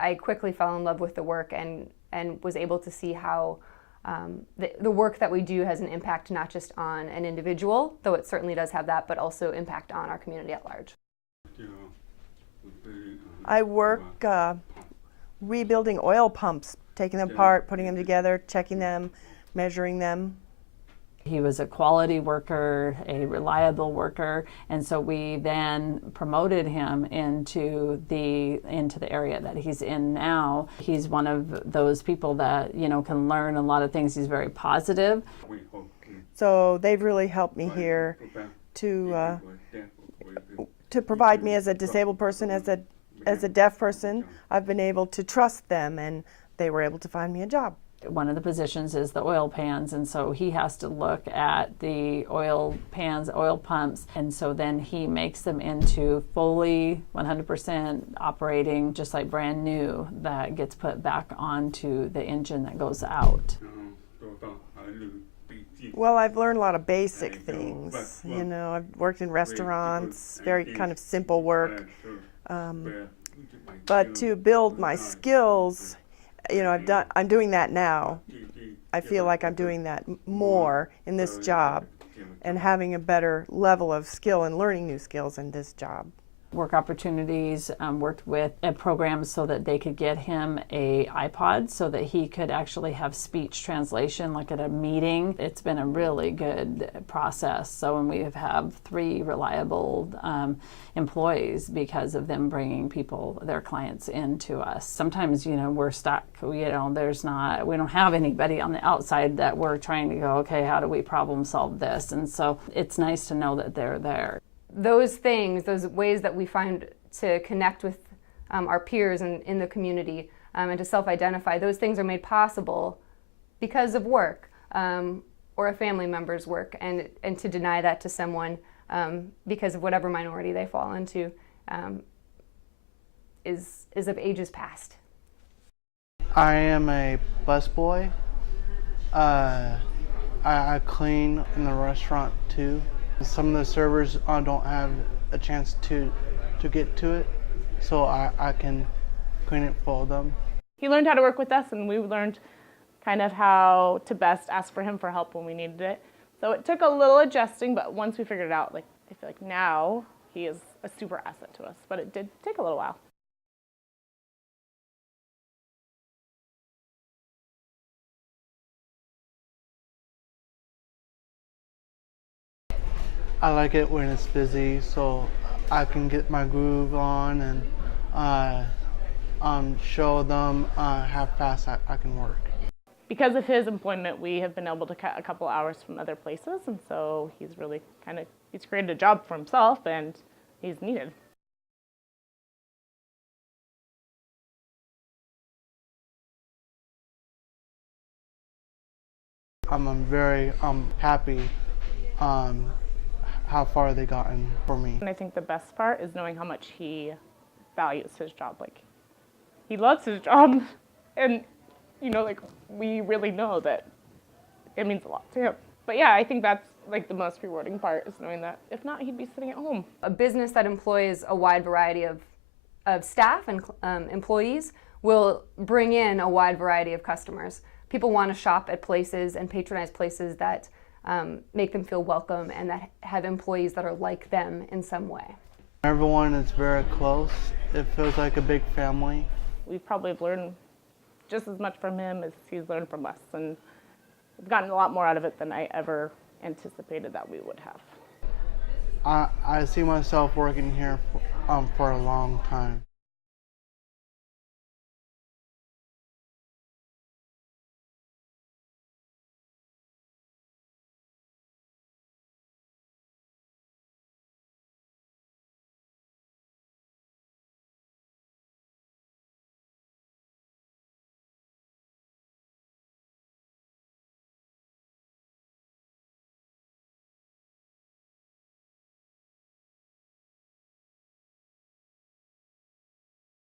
I quickly fell in love with the work and was able to see how the work that we do has an impact not just on an individual, though it certainly does have that, but also impact on our community at large. I work rebuilding oil pumps, taking them apart, putting them together, checking them, measuring them. He was a quality worker, a reliable worker, and so we then promoted him into the area that he's in now. He's one of those people that, you know, can learn a lot of things. He's very positive. So they've really helped me here to provide me as a disabled person, as a deaf person. I've been able to trust them, and they were able to find me a job. One of the positions is the oil pans, and so he has to look at the oil pans, oil pumps, and so then he makes them into fully 100% operating, just like brand new, that gets put back onto the engine that goes out. Well, I've learned a lot of basic things. You know, I've worked in restaurants, very kind of simple work. But to build my skills, you know, I'm doing that now. I feel like I'm doing that more in this job and having a better level of skill and learning new skills in this job. Work Opportunities worked with a program so that they could get him a iPod so that he could actually have speech translation like at a meeting. It's been a really good process. So when we have 3 reliable employees because of them bringing their clients into us. Sometimes, you know, we're stuck. We don't have anybody on the outside that we're trying to go, okay, how do we problem solve this? And so it's nice to know that they're there. Those things, those ways that we find to connect with our peers in the community and to self-identify, those things are made possible because of work or a family member's work, and to deny that to someone because of whatever minority they fall into is of ages past. I am a busboy. I clean in the restaurant too. Some of the servers don't have a chance to get to it, so I can clean it for them. He learned how to work with us, and we learned kind of how to best ask for him for help when we needed it. So it took a little adjusting, but once we figured it out, like, I feel like now he is a super asset to us, but it did take a little while. I like it when it's busy, so I can get my groove on and show them how fast I can work. Because of his employment, we have been able to cut a couple hours from other places, and so he's really he's created a job for himself, and he's needed. I'm very happy how far they gotten for me. And I think the best part is knowing how much he values his job. Like, he loves his job, and you know, like, we really know that it means a lot to him. But yeah, I think that's like the most rewarding part, is knowing that if not, he'd be sitting at home. A business that employs a wide variety of staff and employees will bring in a wide variety of customers. People want to shop at places and patronize places that make them feel welcome and that have employees that are like them in some way. Everyone is very close. It feels like a big family. We've probably learned just as much from him as he's learned from us, and we've gotten a lot more out of it than I ever anticipated that we would have. I see myself working here for a long time.